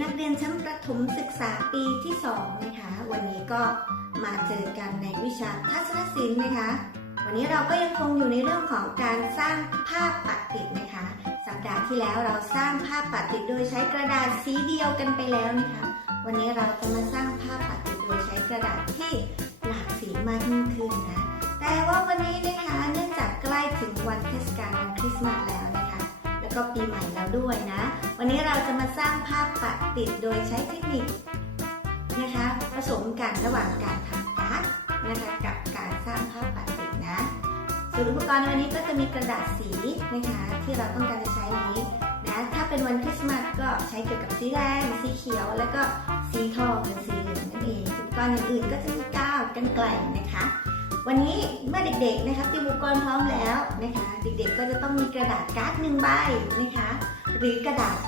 นักเรียนชั้นประถมศึกษาปีที่2นะคะ วันนี้ก็มาเจอกันในวิชาทัศนศิลป์นะคะ วันนี้เราก็ยังคงอยู่ในเรื่องของการสร้างภาพปัดติดนะคะ สัปดาห์ที่แล้วเราสร้างภาพปัดติดโดยใช้กระดาษสีเดียวกันไปแล้วนะคะ วันนี้เราจะมาสร้างภาพปัดติดโดยใช้กระดาษที่หลากสีมากยิ่งขึ้นนะ แต่ว่าวันนี้นะคะเนื่องจากใกล้ถึงวันเทศกาลวันคริสต์มาสแล้วนะคะ แล้วก็ปีใหม่แล้วด้วยนะ วันนี้เราจะมา ภาพปัดติดโดยใช้เทคนิคนะคะผสมกันระหว่างการทำการ์ดนะคะกับการสร้างภาพปัดติดนะส่วนอุปกรณ์ในวันนี้ก็จะมีกระดาษสีนะคะที่เราต้องการจะใช้นี้นะถ้าเป็นวันคริสต์มาสก็ใช้เกี่ยวกับสีแดงสีเขียว แล้วก็สีทองหรือสีเหลืองนั่นเองอุปกรณ์อื่นๆก็จะมีกาวกันไกลนะคะ วันนี้เมื่อเด็กๆนะคะเตรียมอุปกรณ์พร้อมแล้วนะคะ เด็กๆก็จะต้องมีกระดาษการ์ดหนึ่งใบนะคะ หรือกระดาษ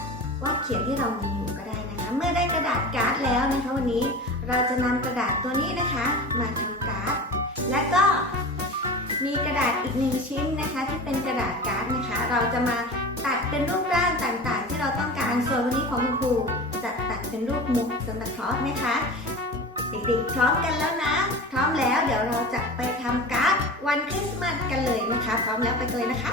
วาดเขียนที่เรามีอยู่ก็ได้นะคะ เมื่อได้กระดาษการ์ดแล้วนะคะวันนี้เราจะนำกระดาษตัวนี้นะคะ มาทำการ์ด และก็มีกระดาษอีกหนึ่งชิ้นนะคะ ที่เป็นกระดาษการ์ดนะคะ เราจะมาตัดเป็นรูปร่างต่างๆ ที่เราต้องการส่วนวันนี้ของคุณครูจะตัดเป็นรูปหมวกซันตคลอสนะคะเด็กๆพร้อมกันแล้วนะ พร้อมแล้วเดี๋ยวเราจะไปทำการ์ดวันคริสต์มาสกันเลยนะคะ พร้อมแล้วไปเลยนะคะ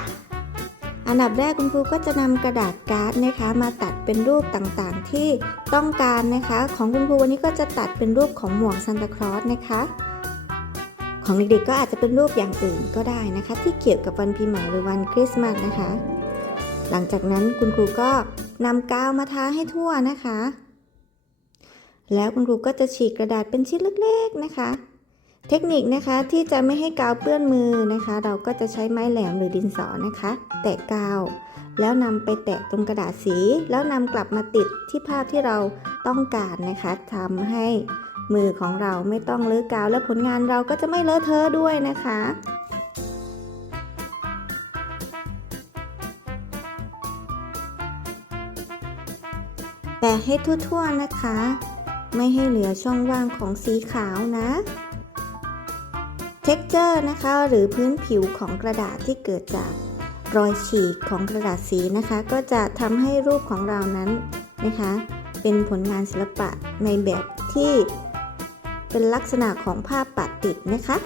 อันดับแรกคุณครูก็จะนำกระดาษการ์ดนะคะ มาตัดเป็นรูปต่างๆ ที่ต้องการนะคะ ของคุณครูวันนี้ก็จะตัดเป็นรูปของหมวกซันตาคลอสนะคะ ของเด็กๆก็อาจจะเป็นรูปอย่างอื่นก็ได้นะคะ ที่เกี่ยวกับวันปีใหม่หรือวันคริสต์มาสนะคะ หลังจากนั้นคุณครูก็นำกาวมาทาให้ทั่วนะคะ แล้วคุณครูก็จะฉีกกระดาษเป็นชิ้นเล็กๆนะคะ เทคนิคนะคะที่จะไม่ให้กาวเปื้อนมือนะคะ เราก็จะใช้ไม้แหลมหรือดินสอนะคะ แตะกาว แล้วนำไปแตะตรงกระดาษสี แล้วนำกลับมาติดที่ภาพที่เราต้องการนะคะทำให้มือของเราไม่ต้องเลอะกาว และผลงานเราก็จะไม่เลอะเทอะด้วยนะคะแตะให้ทั่วๆนะคะ ไม่ให้เหลือช่องว่างของสีขาวนะ ท็กเจอร์นะคะ หรือพื้นผิวของกระดาษที่เกิดจากรอยฉีกของกระดาษสีนะคะ ก็จะทำให้รูปของเรานั้นนะคะ เป็นผลงานศิลปะในแบบที่เป็นลักษณะของภาพปะติดนะคะ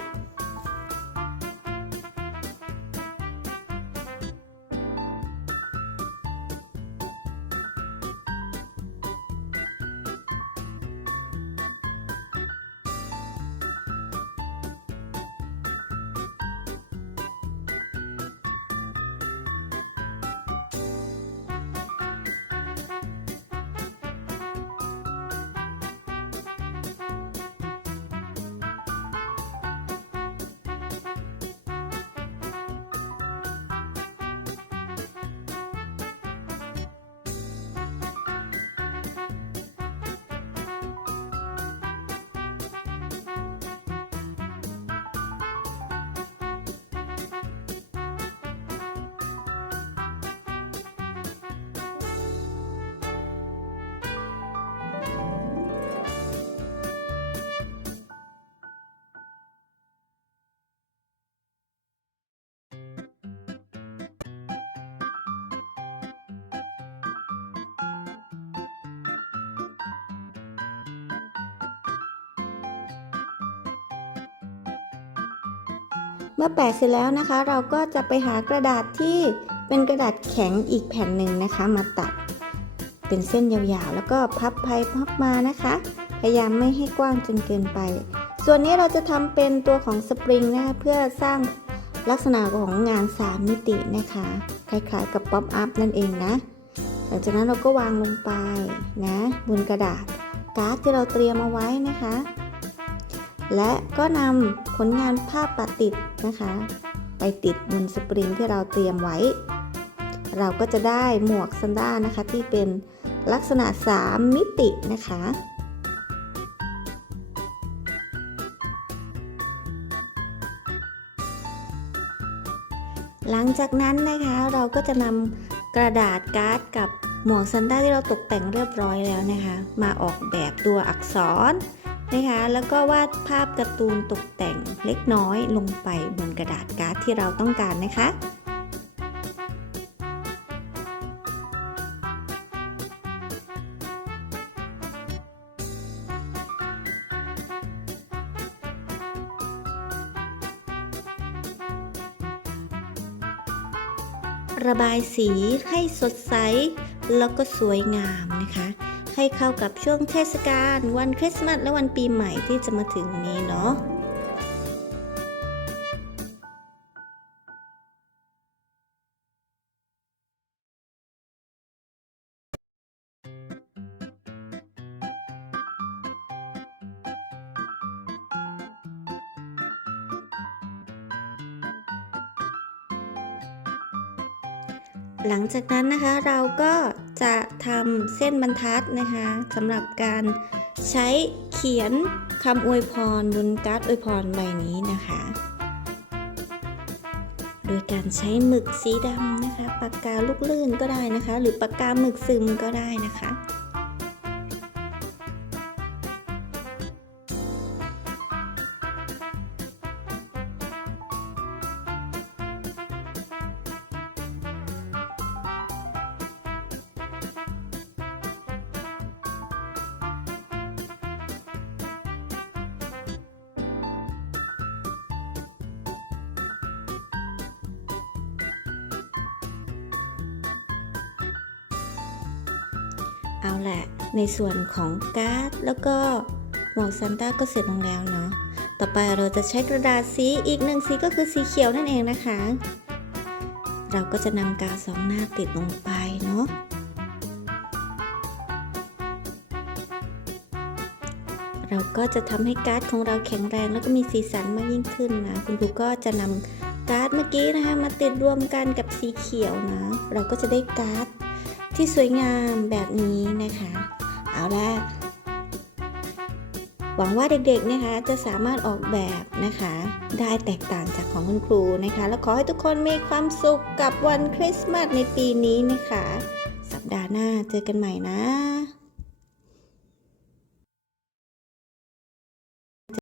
เมื่อแปะเสร็จแล้วนะคะ เราก็จะไปหากระดาษที่เป็นกระดาษแข็งอีกแผ่นหนึ่งนะคะ มาตัดเป็นเส้นยาวๆ แล้วก็พับไปพับมานะคะ พยายามไม่ให้กว้างจนเกินไป ส่วนนี้เราจะทำเป็นตัวของสปริงนะคะเพื่อสร้างลักษณะของงาน 3 มิตินะคะ คล้ายๆกับป๊อปอัพนั่นเองนะ หลังจากนั้นเราก็วางลงไปนะบนกระดาษการ์ดที่เราเตรียมเอาไว้นะคะ และก็นำผลงานภาพปัดติดนะคะ ไปติดบนสปริงที่เราเตรียมไว้ เราก็จะได้หมวกซันด้านะคะที่เป็นลักษณะ 3 มิตินะคะหลังจากนั้นนะคะเราก็จะนำกระดาษการ์ดกับหมวกซันต้าที่เราตกแต่งเรียบร้อยแล้วนะคะ มาออกแบบตัวอักษร นะคะ แล้วก็วาดภาพการ์ตูนตกแต่งเล็กน้อยลงไปบนกระดาษการ์ดที่เราต้องการนะคะระบายสีให้สดใสแล้วก็สวยงามนะคะ ให้เข้ากับช่วงเทศกาลวันคริสต์มาสและวันปีใหม่ที่จะมาถึงนี้เนาะ หลังจากนั้นนะคะเราก็จะทำเส้นบรรทัดนะคะสำหรับการใช้เขียนคำอวยพรบนการ์ดอวยพรใบนี้นะคะ โดยการใช้หมึกสีดำนะคะปากกาลูกลื่นก็ได้นะคะ หรือปากกาหมึกซึมก็ได้นะคะ เอาแหละในส่วนของการ์ดแล้วก็หมวกซานต้าก็เสร็จลงแล้วเนาะต่อไปเราจะใช้กระดาษสีอีกหนึ่งสีก็คือสีเขียวนั่นเองนะคะ เราก็จะนำกาวสองหน้าติดลงไปเนาะเราก็จะทำให้การ์ดของเราแข็งแรงแล้วก็มีสีสันมากยิ่งขึ้นนะ คุณครูก็จะนำการ์ดเมื่อกี้นะคะมาติดรวมกันกับสีเขียวนะ เราก็จะได้การ์ด ที่สวยงามแบบนี้นะคะ เอาละหวังว่าเด็กๆนะคะจะสามารถออกแบบนะคะ ได้แตกต่างจากของคุณครูนะคะ แล้วขอให้ทุกคนมีความสุขกับวันคริสต์มาสในปีนี้นะคะ สัปดาห์หน้าเจอกันใหม่นะ